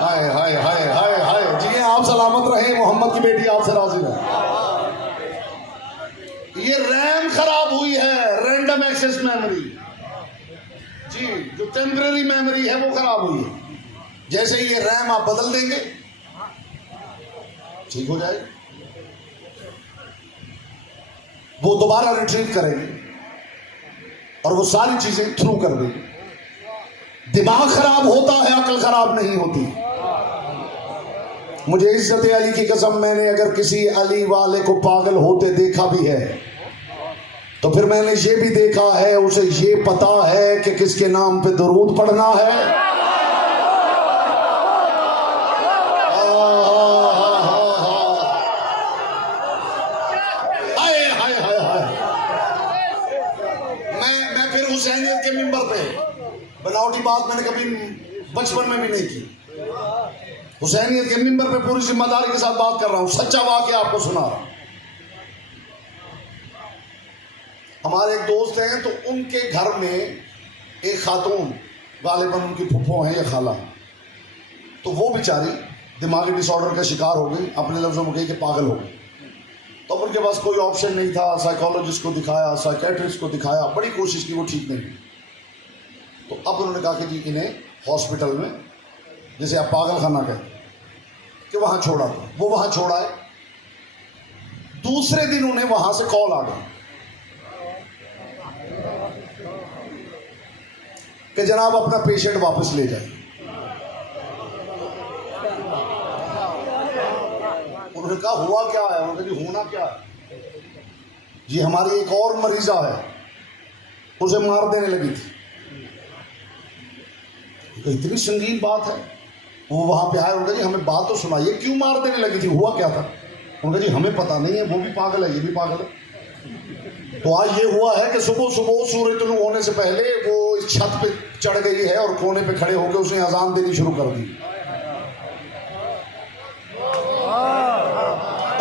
हाय हाय हाय हाय हाय जी, आप सलामत रहे, मोहम्मद की बेटी आपसे राजी है। ये रैम खराब हुई है, रैंडम एक्सेस मेमोरी जी, जो टेम्परेरी मेमोरी है वो खराब हुई है। जैसे ही ये रैम आप बदल देंगे ठीक हो जाएगी, वो दोबारा रिट्रीव करेगी और वो सारी चीजें थ्रू कर देगी। दिमाग खराब होता है, अकल खराब नहीं होती। मुझे इज्जत अली की कसम, मैंने अगर किसी अली वाले को पागल होते देखा भी है तो फिर मैंने ये भी देखा है उसे ये पता है कि किसके नाम पे दुरूद पढ़ना है। मैं फिर हुसैनियत के मिंबर पे, बनावटी बात मैंने कभी बचपन में भी नहीं की, हुसैनियत के मिंबर पे पूरी जिम्मेदारी के साथ बात कर रहा हूं, सच्चा वाकया आपको सुना रहा हूं। हमारे एक दोस्त हैं तो उनके घर में एक खातून, गालिबन उनकी फुफ्फो हैं या खाला, तो वो बेचारी दिमागी डिसऑर्डर का शिकार हो गई, अपने लफ्जों में कही कि पागल हो गई। तो उनके पास कोई ऑप्शन नहीं था, साइकोलॉजिस्ट को दिखाया, साइकेट्रिस्ट को दिखाया, बड़ी कोशिश की, वो ठीक नहीं। तो अब उन्होंने कहा कि जी इन्हें हॉस्पिटल में, जिसे आप पागल खाना कहते, कि वहाँ छोड़ा। वो वहाँ छोड़ा है। दूसरे दिन उन्हें वहाँ से कॉल आ गई कि जनाब अपना पेशेंट वापस ले जाए। उन्होंने कहा हुआ क्या है? उन्होंने कहा जी होना क्या है जी, हमारी एक और मरीजा है, उसे मार देने लगी थी। तो इतनी संगीन बात है। वो वहां पे आए, उन्होंने कहा जी हमें बात तो सुनाइए, क्यों मार देने लगी थी, हुआ क्या था? उन्होंने कहा जी हमें पता नहीं है, वो भी पागल है, ये भी पागल है। तो आज ये हुआ है कि सुबह सुबह सूरज तुलू होने से पहले वो इस छत पे चढ़ गई है और कोने पे खड़े होकर उसने अजान देनी शुरू कर दी।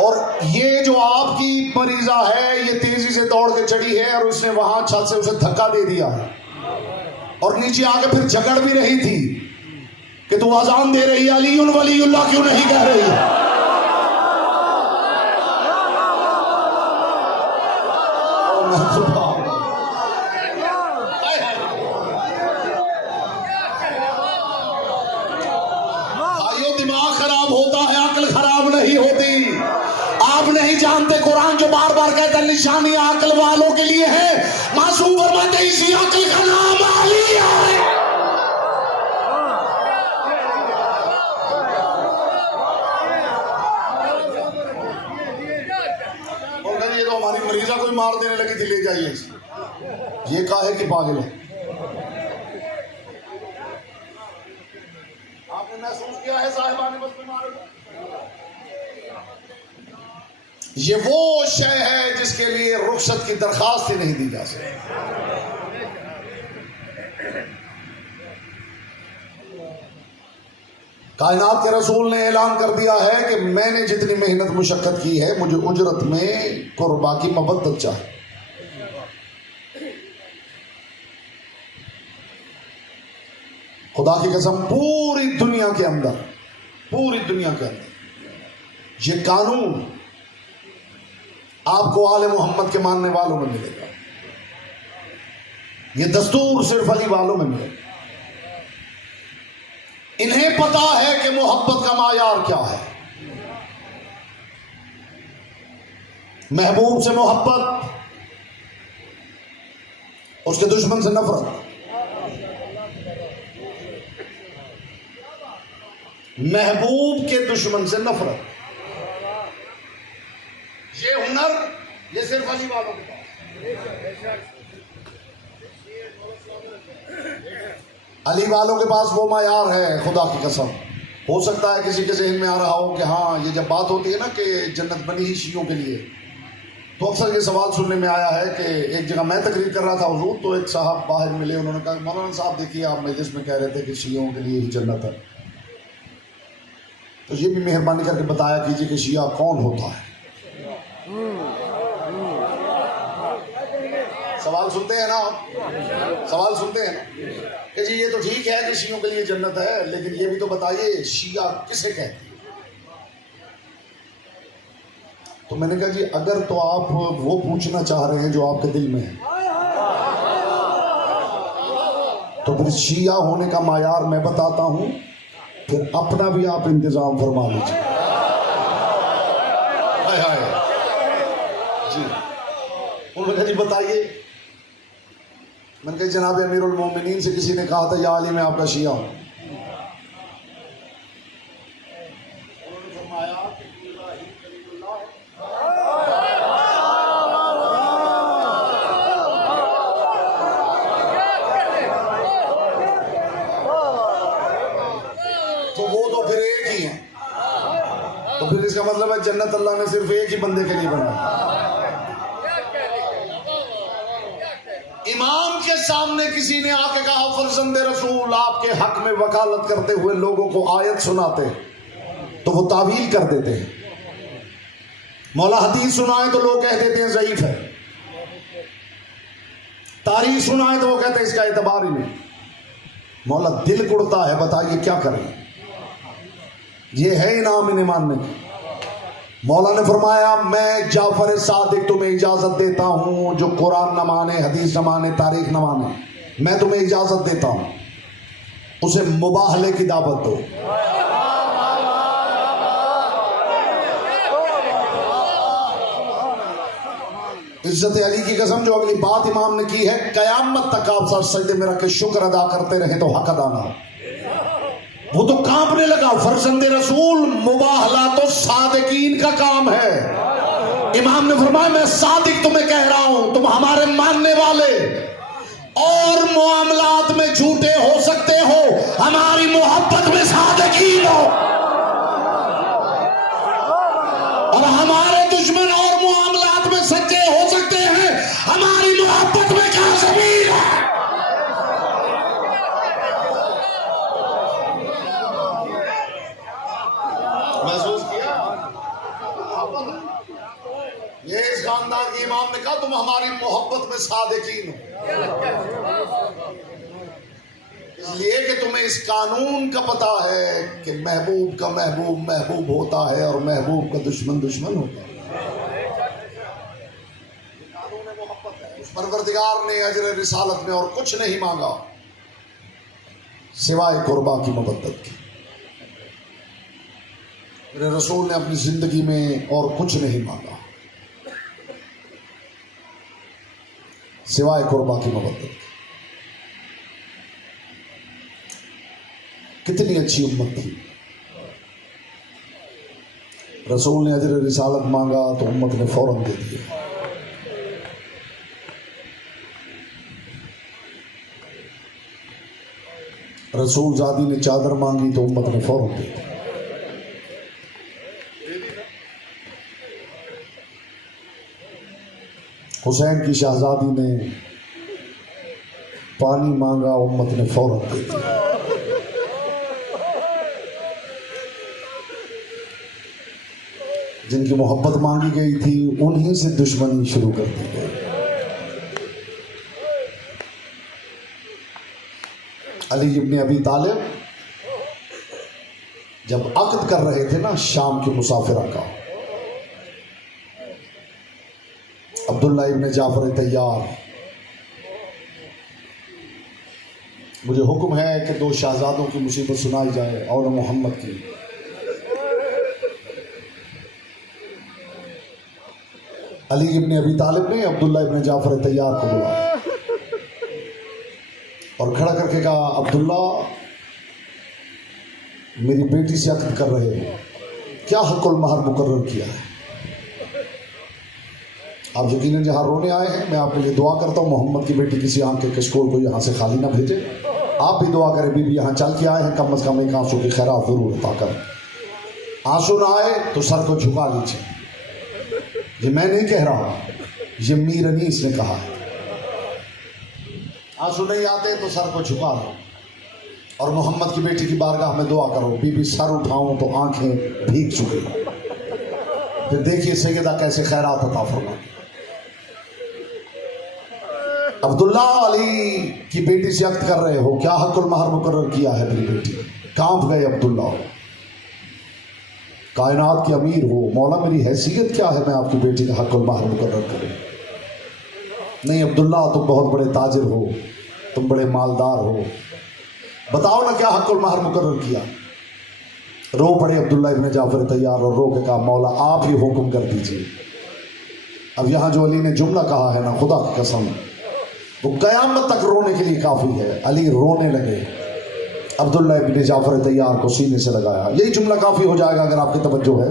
और ये जो आपकी मरीजा है ये तेजी से दौड़ के चढ़ी है और उसने वहां छत से उसे धक्का दे दिया है और नीचे आके फिर झगड़ भी रही थी कि तू अजान दे रही है, अलीउन वलीउल्लाह क्यों नहीं कह रही है? भाइयों, दिमाग खराब होता है, अकल खराब नहीं होती। आप नहीं जानते कुरान जो बार बार कहता है निशानियां अकल वालों के लिए है, मासूम फरमाते इसी अकल का नाम अली है। ये तो हमारी मरीजा को मार देने लगी थी, ले जाइए। ये काहे कि पागल है? आपने महसूस किया है साहिबान बस बीमार? ये वो शय है जिसके लिए रुखसत की दरखास्त ही नहीं दी जा सकती। कायनात के रसूल ने ऐलान कर दिया है कि मैंने जितनी मेहनत मुशक्कत की है, मुझे उजरत में कुर्बा की मबद्दत चाहिए। खुदा की कसम, पूरी दुनिया के अंदर ये कानून आपको आले मोहम्मद के मानने वालों में मिलेगा। ये दस्तूर सिर्फ अली वालों में मिलेगा। इन्हें पता है कि मोहब्बत का मायार क्या है। महबूब से मोहब्बत, उसके दुश्मन से नफरत। महबूब के दुश्मन से नफरत, ये हुनर ये सिर्फ अली वालों के पास। अली वालों के पास वो मायार है, खुदा की कसम। हो सकता है किसी के ज़हन में आ रहा हो कि हाँ, ये जब बात होती है ना कि जन्नत बनी ही शियों के लिए, तो अक्सर ये सवाल सुनने में आया है कि एक जगह मैं तकरीर कर रहा था हुजूर, तो एक साहब बाहर मिले, उन्होंने कहा मौलाना साहब देखिए, आप मजलिस में कह रहे थे कि शियों के लिए ही जन्नत है। तो ये भी मेहरबानी करके बताया कीजिए कि शिया कौन होता है। सवाल सुनते हैं ना आप? सवाल सुनते हैं ना कि जी ये तो ठीक है कि शियों के लिए जन्नत है, लेकिन ये भी तो बताइए शिया किसे कहते हैं। तो मैंने कहा जी अगर तो आप वो पूछना चाह रहे हैं जो आपके दिल में है, तो फिर शिया होने का मायार मैं बताता हूं, फिर अपना भी आप इंतजाम फरमा लीजिए। हाय हाय जी। उन्होंने कहा जी बताइए। मैंने कहा जनाब अमीरुल मोमिनीन से किसी ने कहा था या अली मैं आपका शिया हूं। तो वो तो फिर एक ही है, तो फिर इसका मतलब है जन्नत अल्लाह ने सिर्फ एक ही बंदे के लिए बनाई। इमाम के सामने किसी ने आके कहा फर्जंदे रसूल आपके हक में वकालत करते हुए लोगों को आयत सुनाते, तो वो तावील कर देते हैं। मौला हदीस सुनाए तो लोग कह देते हैं ज़ईफ है, तारीख सुनाए तो वो कहते हैं इसका एतबार ही नहीं। मौला दिल कुड़ता है, बताइए क्या करें। ये है इनाम इन्हें मानने की। मौला ने फरमाया मैं जाफर सादिक तुम्हें इजाजत देता हूं, जो कुरान न माने, हदीस न माने, तारीख न माने, मैं तुम्हें इजाजत देता हूं, उसे मुबाहले की दावत दो। इज्जत अली की कसम, जो अगली बात इमाम ने की है, कयामत तक आप सर सजदे में रख के शुक्र अदा करते रहे तो हक अदा ना हो। वो तो कांपने लगा, फर्जंदे रसूल मुबाहला तो सादिकीन का काम है। इमाम ने फरमाया मैं सादिक तुम्हें कह रहा हूं, तुम हमारे मानने वाले और मामलात में झूठे हो सकते हो, हमारी मोहब्बत में सादिकीन हो, और हमारे दुश्मन और मामलात में सच्चे हो सकते हैं, हमारी मोहब्बत में काज़िमीन है। महसूस किया? ये इस खानदान के इमाम ने कहा तुम हमारी मोहब्बत में सादिकीन हो, इसलिए कि तुम्हें इस कानून का पता है कि महबूब का महबूब महबूब होता है और महबूब का दुश्मन दुश्मन होता है। कानून मोहब्बत है। उस परवरदिगार ने अजर रिसालत में और कुछ नहीं मांगा सिवाय कुर्बा की मबद्दत की। मेरे रसूल ने अपनी जिंदगी में और कुछ नहीं मांगा सिवाय कुर्बा की मबद्दत की। कितनी अच्छी उम्मत थी। रसूल ने अजर रिसालत मांगा तो उम्मत ने फौरन दे दिया। रसूल ज़ादी ने चादर मांगी तो उम्मत ने फौरन दे दिया। हुसैन की शहजादी ने पानी मांगा, उम्मत ने फौरन दे दिया। जिनकी मोहब्बत मांगी गई थी उन्हीं से दुश्मनी शुरू कर दी गई। अली इब्ने अबी तालिब जब अक़्द कर रहे थे ना शाम की मुसाफिरा का, अब्दुल्ला इब्ने जाफर तैयार, मुझे हुक्म है कि 2 शहजादों की मुसीबत सुनाई जाए और मोहम्मद की। अली इब्ने अबी तालिब ने अब्दुल्ला इब्ने जाफर तैयार को बुलाया और खड़ा करके कहा अब्दुल्ला मेरी बेटी से अक़्द कर रहे हो, क्या हक़ुल महर मुकर्रर किया है? आप यकीनन जहाँ रोने आए हैं, मैं आपके लिए दुआ करता हूँ मोहम्मद की बेटी किसी आंख के कशकोल को यहाँ से खाली ना भेजे। आप भी दुआ करें, बीबी यहाँ चल के आए हैं, कम अज़ कम एक आंसू की खैरात जरूर अता करें। आंसू ना आए तो सर को झुका लीजिए। ये मैं नहीं कह रहा, ये मीर अनीस ने कहा है। आंसू नहीं आते तो सर को झुका लो। और मोहम्मद की बेटी की बारगाह में दुआ करो, बीबी सर उठाऊं तो आंखें भीग चुकी। फिर देखिए सैयदा कैसे खैरात अता फरमाती। अब्दुल्ला अली की बेटी से अक्द कर रहे हो, क्या हक़ुल महर मुकर्रर किया है मेरी बेटी। कांप गए अब्दुल्ला, कायनात के अमीर हो, मौला मेरी हैसियत क्या है मैं आपकी बेटी का हक़ुल महर मुकर्रर करूं। नहीं अब्दुल्ला, तुम बहुत बड़े ताजिर हो, तुम बड़े मालदार हो, बताओ ना क्या हक़ुल महर मुकर्रर किया। रो पड़े अब्दुल्ला इब्न जाफर तैयार और रो के कहा, मौला आप ही हुक्म कर दीजिए। अब यहाँ जो अली ने जुमला कहा है ना, खुदा की कसम वो क़यामत तक रोने के लिए काफ़ी है। अली रोने लगे, अब्दुल्ला इब्न जाफर तैयार को सीने से लगाया। यही जुमला काफ़ी हो जाएगा अगर आपकी तवज्जो है।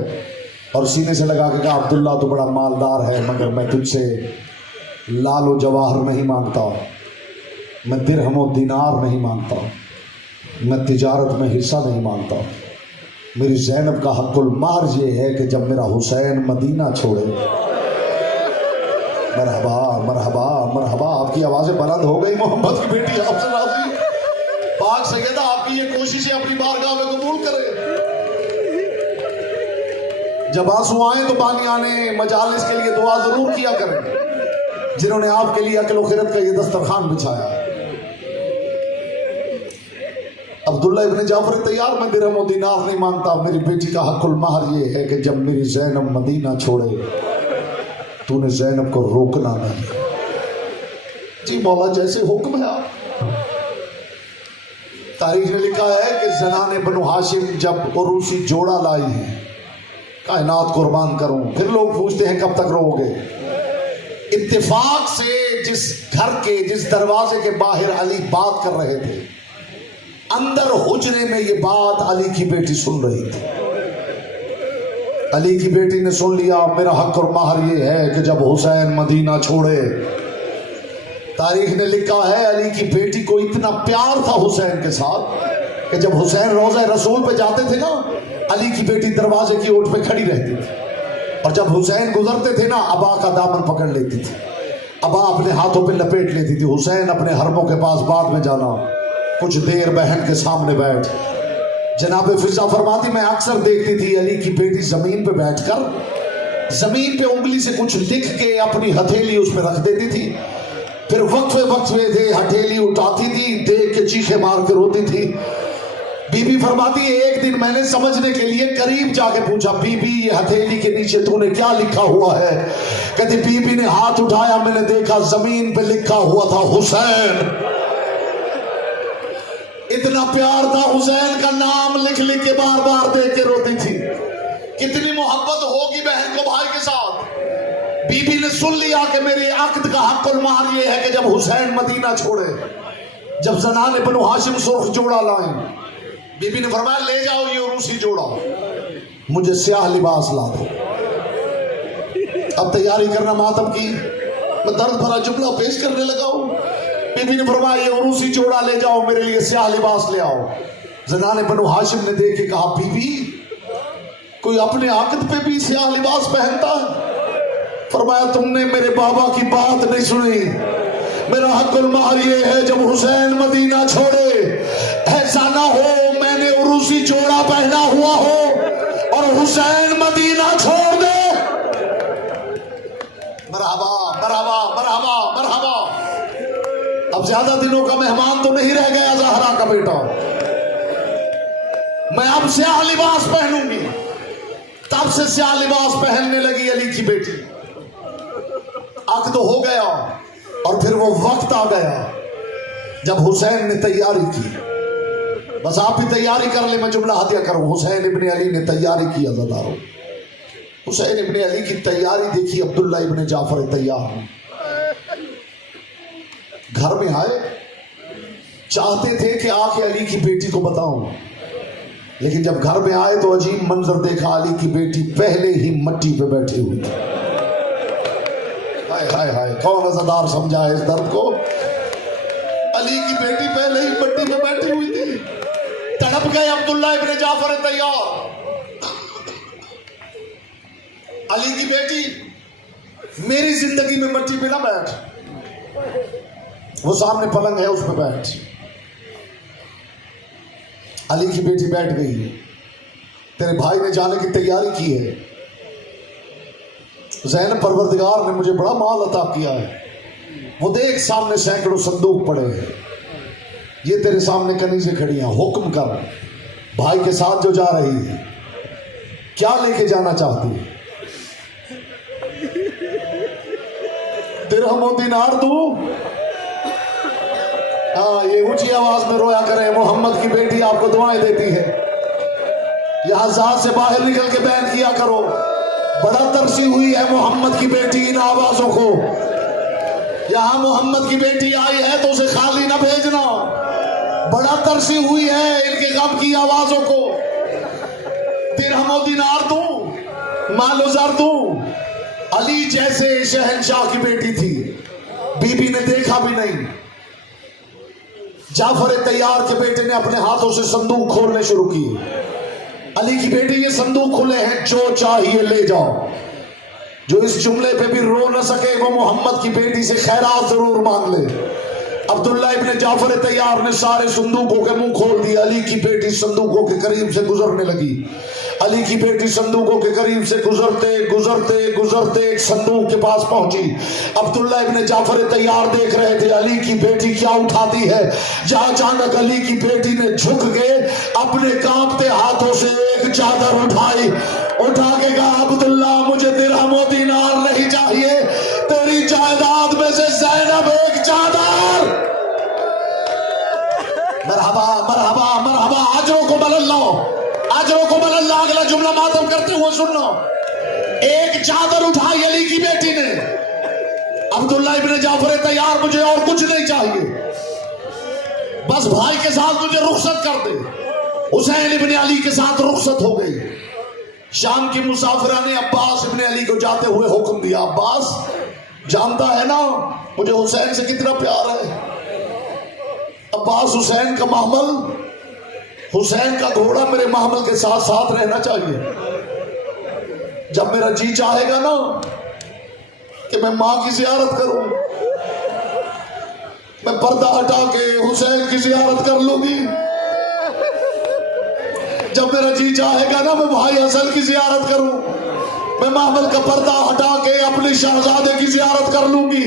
और सीने से लगा के कहा, अब्दुल्ला तो बड़ा मालदार है, मगर मैं तुझसे लालो जवाहर नहीं मांगता, मैं दिरहम व दिनार नहीं मांगता, मैं तिजारत में हिस्सा नहीं मांगता। मेरी ज़ैनब का हक़ुल महर ये है कि जब मेरा हुसैन मदीना छोड़े। मरहबा मरहबा मरहबा, आपकी आवाज़ें बुलंद हो गई। मोहम्मद की बेटी आपसे राज़ी, पाक सैयदा आपकी ये कोशिशें अपनी बारगाह में कबूल करे। जब आंसू आए तो बानियाने मजालिस के लिए दुआ जरूर किया करें, जिन्होंने आपके लिए अक्ल व खिरत का ये दस्तरखान बिछाया। अब्दुल्ला इब्न जाफर तैयार, मैं दिरहम व दिनार नहीं मांगता, मेरी बेटी का हक़ुल महर ये है कि जब मेरी ज़ैनब मदीना छोड़े तूने ज़ैनब को रोकना नहीं। जी मौला जैसे हुक्म है आप। तारीख ने लिखा है कि ज़नाने बनु हाशिम जब उरूसी जोड़ा लाई है, कायनात कुर्बान करूं, फिर लोग पूछते हैं कब तक रोओगे। इत्तेफाक से जिस घर के जिस दरवाजे के बाहर अली बात कर रहे थे, अंदर हुजरे में ये बात अली की बेटी सुन रही थी। अली की बेटी ने सुन लिया, मेरा हक़ और महर ये है कि जब हुसैन मदीना छोड़े। तारीख ने लिखा है अली की बेटी को इतना प्यार था हुसैन के साथ कि जब हुसैन रोज़ा रसूल पे जाते थे ना, अली की बेटी दरवाजे की ओट पे खड़ी रहती थी। और जब हुसैन गुजरते थे ना, अबा का दामन पकड़ लेती थी, अबा अपने हाथों पे लपेट लेती थी। हुसैन अपने हरमों के पास बाद में जाना, कुछ देर बहन के सामने बैठ। जनाब फिजा फरमाती, मैं अक्सर देखती थी अली की बेटी जमीन पे बैठकर जमीन पे उंगली से कुछ लिख के अपनी हथेली उस पर रख देती थी, फिर वक्फे वक्फे थे हथेली उठाती थी, देख के चीखे मार के रोती थी। बीबी फरमाती, एक दिन मैंने समझने के लिए करीब जाके पूछा, बीबी ये हथेली के नीचे तूने क्या लिखा हुआ है। कहती बीबी ने हाथ उठाया, मैंने देखा जमीन पे लिखा हुआ था हुसैन। इतना प्यार था हुसैन का नाम लिख लिख के बार बार देख के रोती थी। कितनी मोहब्बत होगी बहन को भाई के साथ। बीबी ने सुन लिया कि मेरे अक्द का हक़ुल महर ये है कि जब हुसैन मदीना छोड़े। जब ज़नाने बनु हाशिम सुर्ख जोड़ा लाए, बीबी ने फरमाया ले जाओ ये उरूसी जोड़ा, मुझे स्याह लिबास ला दो। अब तैयारी करना मातम की, मैं दर्द भरा जुमला पेश करने लगा हूं। बीबी ने फरमाया ये उरूसी जोड़ा ले जाओ, मेरे लिए स्याह लिबास ले आओ। ज़नाने बनु हाशिम ने देख के कहा, बीबी कोई अपने आकद पे भी स्याह लिबास पहनता है? फरमाया तुमने मेरे बाबा की बात नहीं सुनी। मेरा हक़ुल महर ये है जब हुसैन मदीना छोड़े, ऐसा ना हो मैंने उरूसी जोड़ा पहना हुआ हो और हुसैन मदीना छोड़ दे। मरहबा मरहबा मरहबा मरहबा। अब ज्यादा दिनों का मेहमान तो नहीं रह गया ज़हरा का बेटा। मैं अब स्याह लिबास पहनूंगी। तब से स्याह लिबास पहनने लगी अली की बेटी। अक्द हो गया और फिर वो वक्त आ गया जब हुसैन ने तैयारी की। बस आप भी तैयारी कर ले, मैं जुमला हत्या करूं। हुसैन इब्ने अली ने तैयारी की। अज़ादारों, हुसैन इब्ने अली की तैयारी देखी। अब्दुल्ला इब्ने जाफर तैयार घर में आए, चाहते थे कि आके अली की बेटी को बताऊं, लेकिन जब घर में आए तो अजीब मंजर देखा। अली की बेटी पहले ही मट्टी पे बैठी हुई थी। हाय हाय हाय, कौन अज़ादार समझा है इस दर्द को। अली की बेटी पहले ही मट्टी पे बैठी हुई थी। तड़प गए अब्दुल्ला इब्ने जाफर तैयार। अली की बेटी, मेरी जिंदगी में मट्टी पे ना बैठ, वो सामने पलंग है उस पे बैठ। अली की बेटी बैठ गई, तेरे भाई ने जाने की तैयारी की है। ज़ैनब, परवरदिगार ने मुझे बड़ा माल अता किया है, वो देख सामने सैकड़ों संदूक पड़े हैं, ये तेरे सामने कनीज़ें खड़ी हैं, हुक्म कर, भाई के साथ जो जा रही है क्या लेके जाना चाहती है? दिरहम और दिनार तू? हाँ, ये ऊंची आवाज में रोया करे, मोहम्मद की बेटी आपको दुआएं देती है। यहां जात से बाहर निकल के बयान किया करो, बड़ा तरसी हुई है मोहम्मद की बेटी इन आवाजों को। यहां मोहम्मद की बेटी आई है तो उसे खाली ना भेजना, बड़ा तरसी हुई है इनके गम की आवाजों को। दिरहम और दिनार दूं, मालो ज़र दूं? अली जैसे शहंशाह की बेटी थी, बीबी ने देखा भी नहीं। जाफर तैयार के बेटे ने अपने हाथों से संदूक खोलने शुरू किए। अली की बेटी, ये संदूक खुले हैं, जो चाहिए ले जाओ। जो इस जुमले पे भी रो न सके वो मोहम्मद की बेटी से खैरात जरूर मांग ले। अब्दुल्ला इब्ने जाफर तैयार ने सारे संदूकों के मुंह खोल दिए। अली की बेटी संदूकों के करीब से गुजरने लगी। अली की बेटी संदूकों के करीब से गुजरते गुजरते गुजरते एक संदूक के पास पहुंची। अब्दुल्ला इब्ने जाफर तैयार देख रहे थे अली की बेटी क्या उठाती है। जहां अचानक अली की बेटी ने झुक के अपने कांपते हाथों से एक चादर उठाई, उठा के कहा, अब्दुल्ला मुझे दिरहम और दीनार नहीं चाहिए, तेरी जायदाद में से ज़ैनब एक चादर। मरहबा मरहबा मरहबा, आजरों को बल्लाह, आजरों को बल्लाह। अगला जुमला मातम करते हुए सुन लो। एक चादर उठाई अली की बेटी ने। अब्दुल्ला इब्ने जाफर तैयार, मुझे और कुछ नहीं चाहिए, बस भाई के साथ मुझे रुखसत कर दे। हुसैन इब्ने अली के साथ रुखसत हो गई। शाम की मुसाफिरा ने अब्बास इब्ने अली को जाते हुए हुक्म दिया, अब्बास जानता है ना मुझे हुसैन से कितना प्यार है। अब्बास, हुसैन का महमल, हुसैन का घोड़ा मेरे महमल के साथ साथ रहना चाहिए। जब मेरा जी चाहेगा ना कि मैं मां की जियारत करूं, मैं पर्दा हटा के हुसैन की जियारत कर लूंगी। जब मेरा जी चाहेगा ना मैं भाई हसन की जियारत करूं, मैं महमल का पर्दा हटा के अपने शहजादे की जियारत कर लूंगी।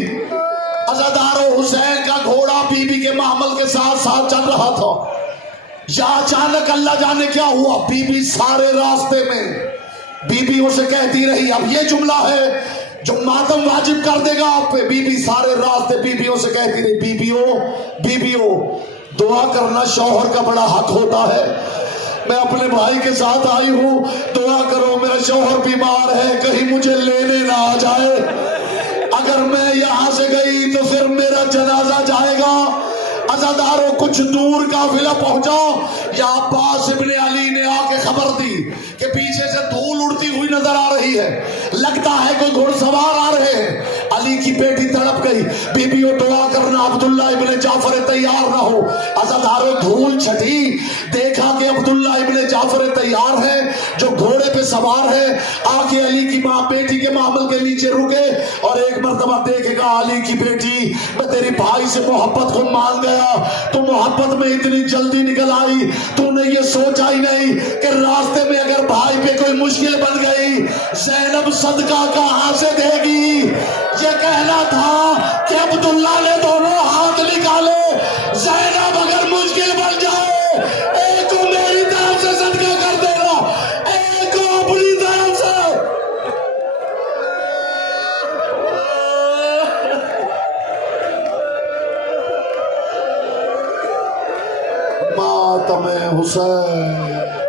अज़ादारो, हुसैन का घोड़ा बीबी के महमल के साथ साथ चल रहा था। या अचानक अल्लाह जाने क्या हुआ, बीबी सारे रास्ते में बीबियों से कहती रही। अब ये जुमला है जो मातम वाजिब कर देगा आप पे। बीबी सारे रास्ते बीबियों से कहती रही, बीबियों बीबियों दुआ करना शौहर का बड़ा हक होता है। मैं अपने भाई के साथ आई हूं, दुआ करो, मेरा शौहर बीमार है, कहीं मुझे लेने ना आ जाए। अगर मैं यहां से गई तो फिर मेरा जनाजा जाएगा। अज़ादारों, कुछ दूर काफिला पहुंचा, या अब्बास इब्ने अली ने आके खबर दी कि पीछे से धूल उड़ती हुई नजर आ रही है, लगता है कोई घुड़सवार आ रहे हैं। अली की बेटी तड़प गई, बीबियों दुआ करना अब्दुल्ला इब्ने जाफर तैयार ना हो। अज़ादारों, धूल छटी, देखा कि अब्दुल्ला इब्ने जाफर तैयार है जो घोड़े पे सवार है, आके अली की मां बेटी के मामल के नीचे रुके और एक मर्तबा देखेगा अली की बेटी, मैं तेरी भाई से मोहब्बत को मान गया, तू मोहब्बत में इतनी जल्दी निकल आई, तूने ये सोचा ही नहीं कि रास्ते में अगर भाई पे कोई मुश्किल बन गई ज़ैनब सदका कहां से देगी। ये कहना था कि अब्दुल्ला ने दोनों हाथ निकाले, ज़ैनब अगर मुश्किल बन जाए एक को मेरी तरफ से सदका कर देना, एक को अपनी तरफ से। मातम हुसैन।